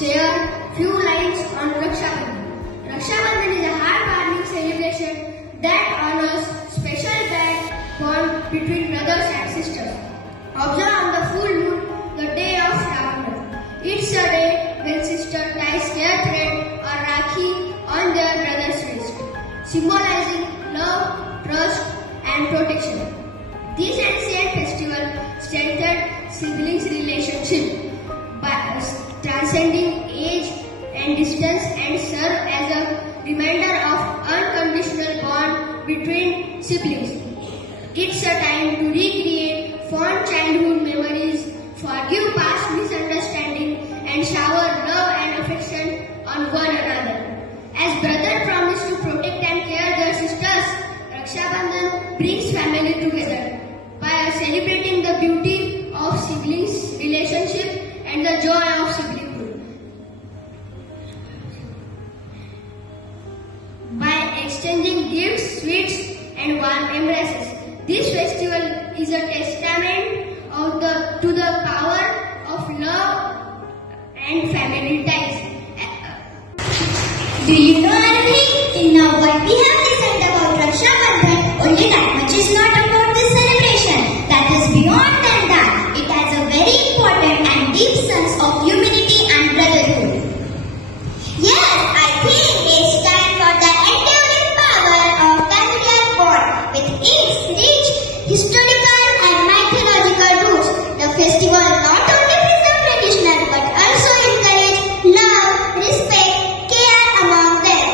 share few lines on Raksha Bandhan. Raksha Bandhan is a heart-warming celebration that honors special bond between brothers and sisters. Observed on the full moon, the day of Shravan. It's a day when sister ties their thread or rakhi on their brother's wrist, symbolizing love, trust, and protection. This ancient festival strengthened siblings' relationship by transcending age and distance and serve as a reminder of unconditional bond between siblings. It's a time to recreate fond childhood memories, forgive past misunderstanding, and shower love and affection on one another. As brothers promise to protect and care their sisters, Raksha Bandhan brings family together by celebrating the beauty of siblings' relationship and the joy of siblinghood. By exchanging gifts, sweets, and warm embraces, this festival is a testament to the power of love and family ties. Do you know anything? In now what we have listened about Raksha Bandhan, only that much is not about this celebration. That is beyond than that. It has a very important and deep sense of humanity and brotherhood. Yes, I think it stands for the enduring power of familial bond with its rich historical and mythological roots. The festival not only preserves tradition but also encourage love, respect, care among them.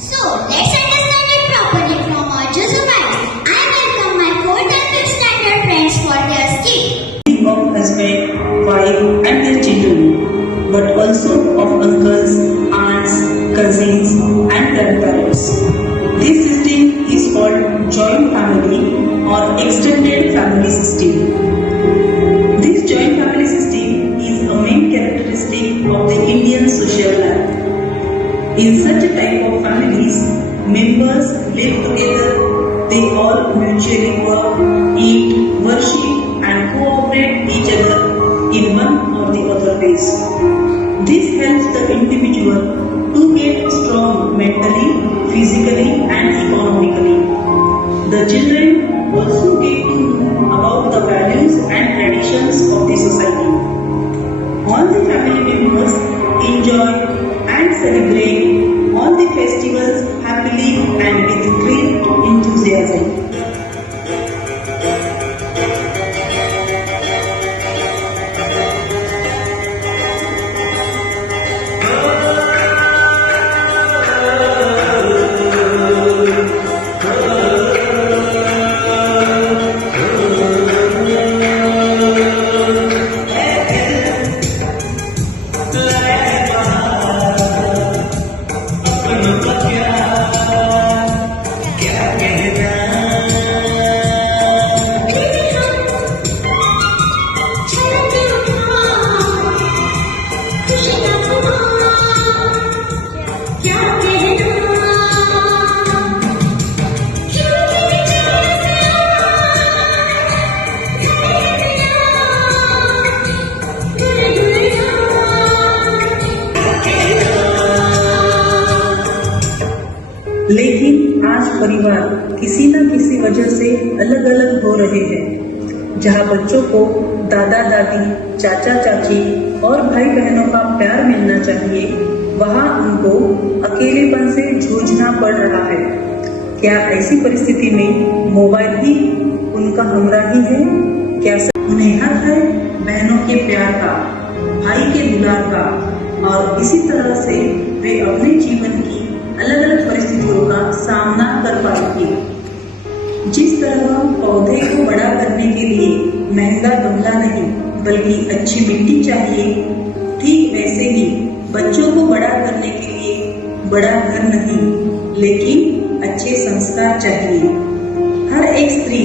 So let's understand it properly from our Joseph eyes. I welcome my 4th and 5th standard friends for their skit. Of husband, wife and their children, but also of uncles, aunts, cousins and grandparents. This system is called joint family or extended family system. This joint family system is a main characteristic of the Indian social life. In such a type of families, members live together, they all mutually work, eat, worship and cooperate each other in one or the other ways. This helps the individual to get strong mentally, physically and economically. The children also get to know about the values and traditions of the society. All the family members enjoy and celebrate all the festivals happily and with great enthusiasm. लेकिन आज परिवार किसी न किसी वजह से अलग अलग हो रहे हैं। जहां बच्चों को दादा दादी, चाचा चाची और भाई बहनों का प्यार मिलना चाहिए, वहां उनको अकेलेपन से जूझना पड़ रहा है। क्या ऐसी परिस्थिति में मोबाइल ही उनका हमराही है? क्या उन्हें हक है बहनों के प्यार का, भाई के दुलार का, और इसी तरह से वे अपने जीवन की अलग अलग परिस्थितियों का सामना कर पाएंगे। जिस तरह पौधे को बड़ा करने के लिए महंगा गमला नहीं बल्कि अच्छी मिट्टी चाहिए, ठीक वैसे ही बच्चों को बड़ा करने के लिए बड़ा घर नहीं लेकिन अच्छे संस्कार चाहिए। हर एक स्त्री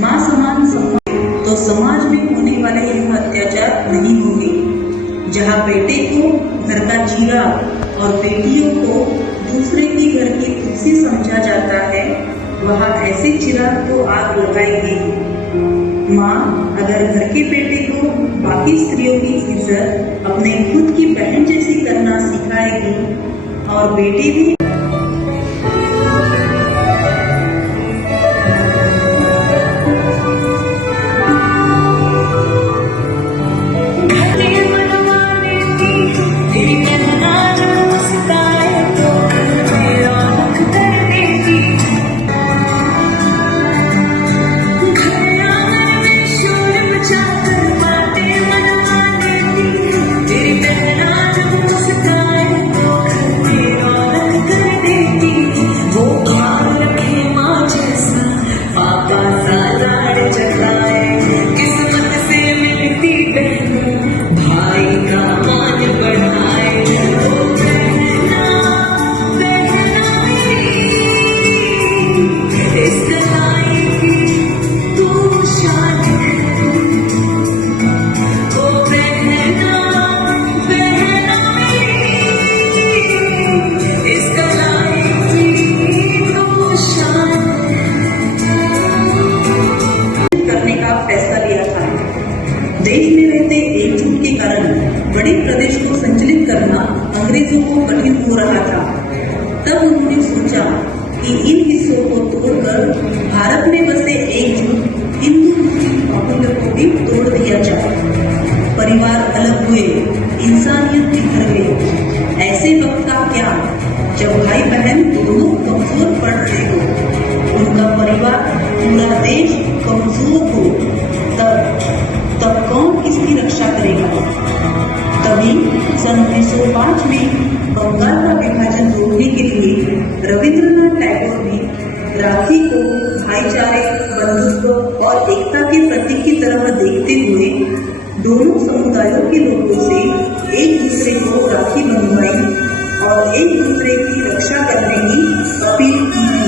माँ समान सम्मान, तो समाज में होने वाले यह अत्याचार नहीं होंगे। जहाँ बेटे को घर का जीरा और बेटियों को दूसरे के घर की तुलसी समझा जाता है, वहाँ ऐसे चिराग को आग लगाएगी। माँ अगर घर के बेटे को बाकी स्त्रियों की इज्जत अपने खुद की बहन जैसी और बेटी भी देश में रहते एकजुट के कारण बड़े प्रदेश को संचालित करना अंग्रेजों को कठिन हो रहा था। तब उन्होंने सोचा कि इन हिस्सों को तोड़कर भारत में बसे एकजुट हिंदू मुस्लिम अमूल्य को भी तोड़ दिया जाए। परिवार अलग हुए, इंसानियत बिखर गई। ऐसे वक्त का क्या जब भाई बहन दोनों कमजोर पड़ रहे हो, उनका परिवार पूरा देश कमजोर हो, तब कौन किसकी रक्षा करेगा? तभी सन 1905 में बंगाल का विभाजन रोकने के लिए रविंद्रनाथ टैगोर ने राखी को भाईचारे, बंधुत्व और एकता के प्रतीक की तरह देखते हुए दोनों समुदायों के लोगों से एक दूसरे को राखी बंधवाई और एक दूसरे की रक्षा करने की अपील की थी।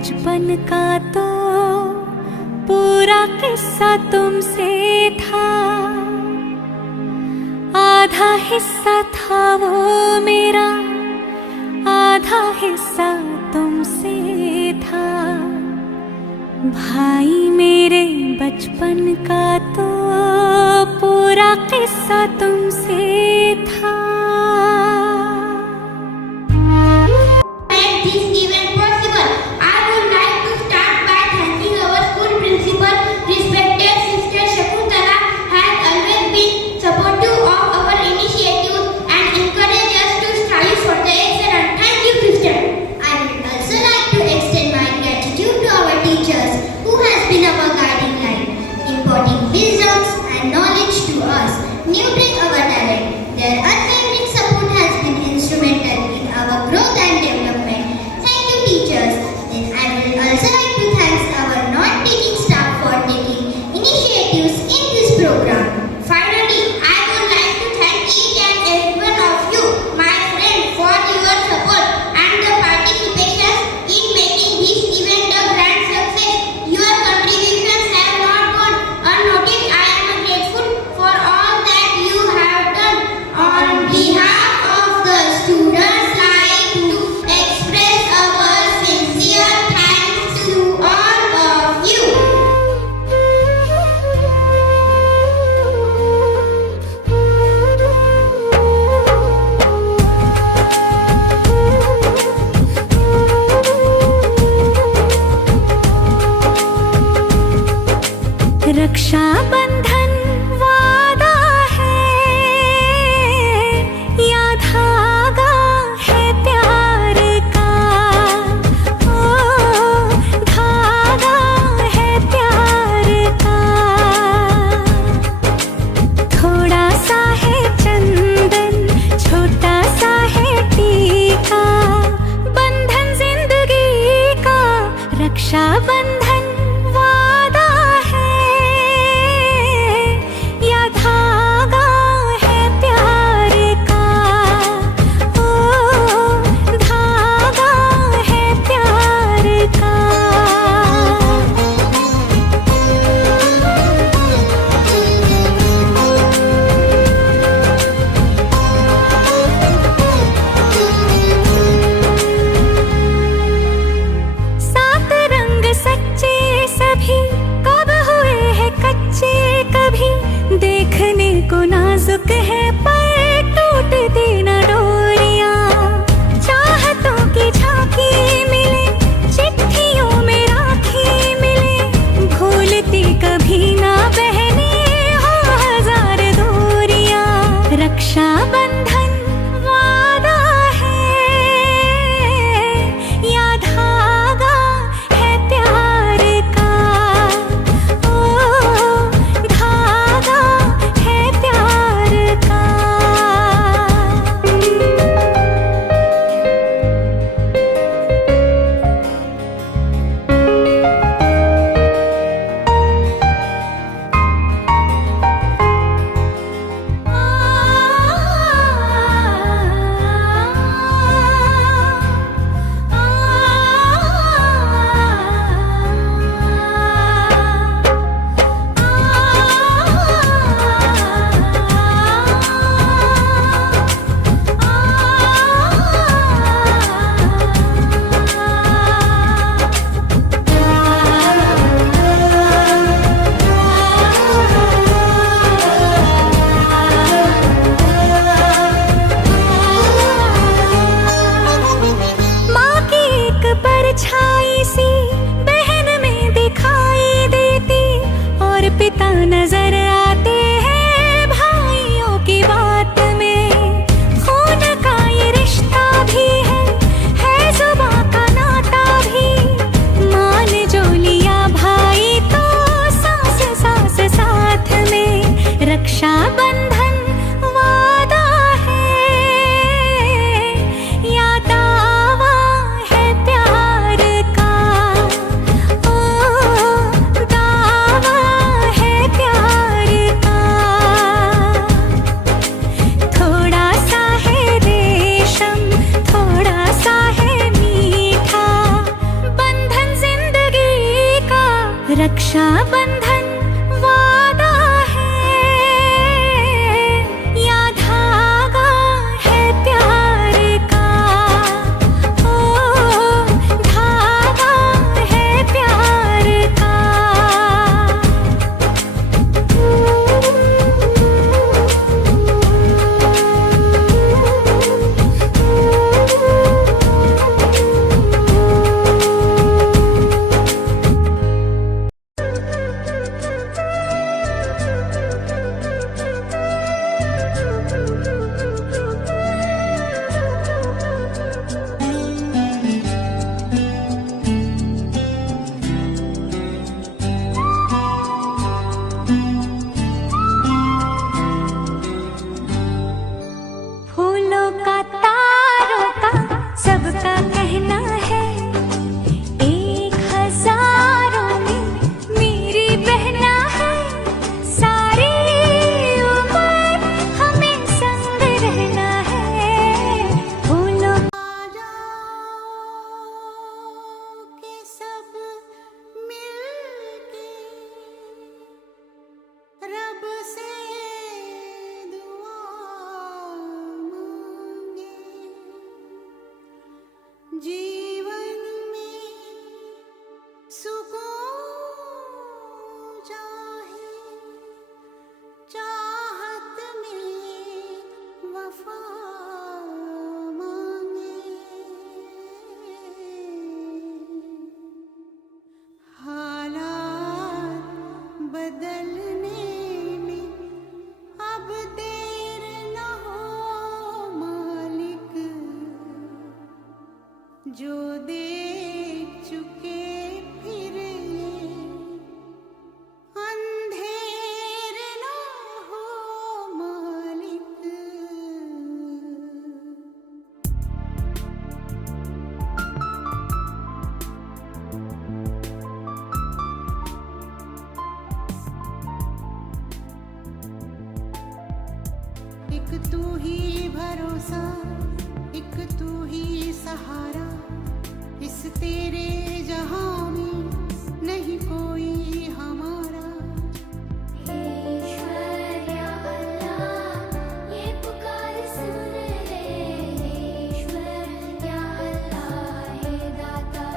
बचपन का तो पूरा किस्सा तुमसे था, आधा हिस्सा था वो मेरा, आधा हिस्सा तुमसे था। भाई मेरे बचपन का तो पूरा किस्सा तुमसे था। Made this event possible. I would like to start by thanking our school principal, respected Sister Shakuntala, has always been supportive of our initiatives and encouraged us to strive for the excellent. Thank you, Sister. I would also like to extend my gratitude to our teachers, who has been our guiding light, imparting wisdoms and knowledge to us, nurturing our talent. Their unwavering support has been instrumental in our growth and development. Thank you, teachers. Then I will also like to thank our non-teaching staff for taking initiatives in this program. Finally, I would like to thank each and every one of you, my friends, for your support and the participation in making this event a grand success. Your contributions have not gone unnoticed. I am grateful for all that you have done. On behalf of the students, I like to express our sincere thanks to all of you. रक्षा बंधन वादा है या धागा है प्यार का, ओ धागा है प्यार का। थोड़ा सा है चंदन, छोटा सा है टीका, बंधन जिंदगी का रक्षा बंधन वादा है या धागा है प्यार का, ओ धागा है प्यार का। सात रंग सच्चे सभी कब हुए हैं कच्चे कभी, देखने को नाजुक है पर टूटती न डोरियां। चाहतों की झांकी मिले, चिट्ठियों में राखी मिले, भूलती कभी ना बहने हो हजार दूरियां। रक्षा बंधन वादा है या धागा है प्यार का, ओ धागा है प्यार रक्षा बंधन वादा है या धागा है प्यार का, ओ धागा है प्यार का। फूलों का तारों का सबका कहना है, 1000 में मेरी बहना है। सारी उम्र हमें संग रहना है। फूलों के सब मिलके रब से जीवन में सुकून चाहे, चाहत में वफा मांगे। हालात बदलने में अब देर न हो मालिक, जो देख चुके फिर ये अंधेर न हो मालिक। एक तू ही भरोसा, एक तू ही सहारा, इस तेरे जहां में नहीं कोई हमारा। ईश्वर या अल्लाह ये पुकार सुन ले, ईश्वर या अल्लाह हे दाता।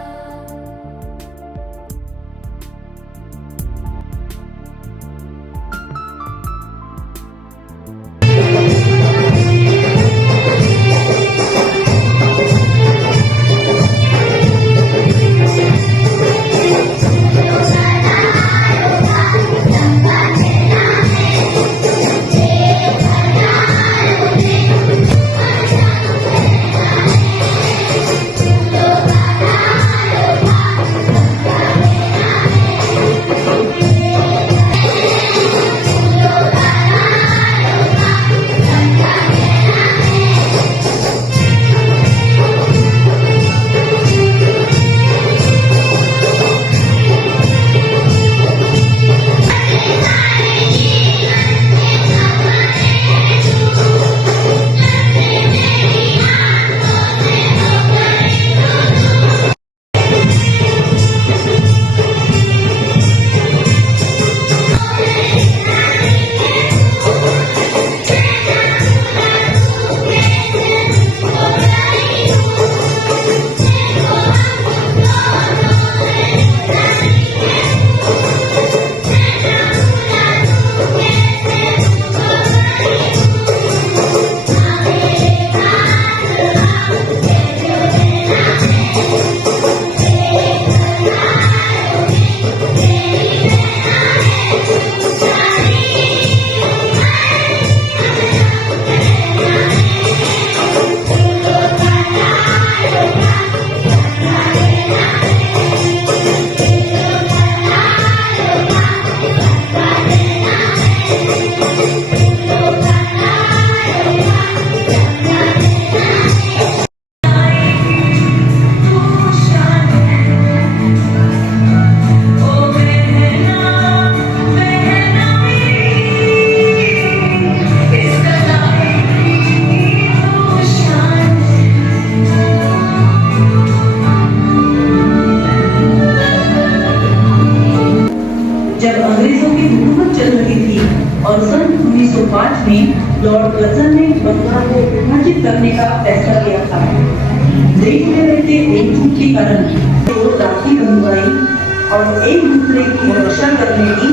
अंग्रेजों की हुकूमत चल रही थी और सन 1905 में लॉर्ड कर्जन ने बंगाल को विभाजित करने का फैसला किया था। देश में रहते एकजुट के कारण तो राखी बंधवाई और एक दूसरे की रक्षा करने की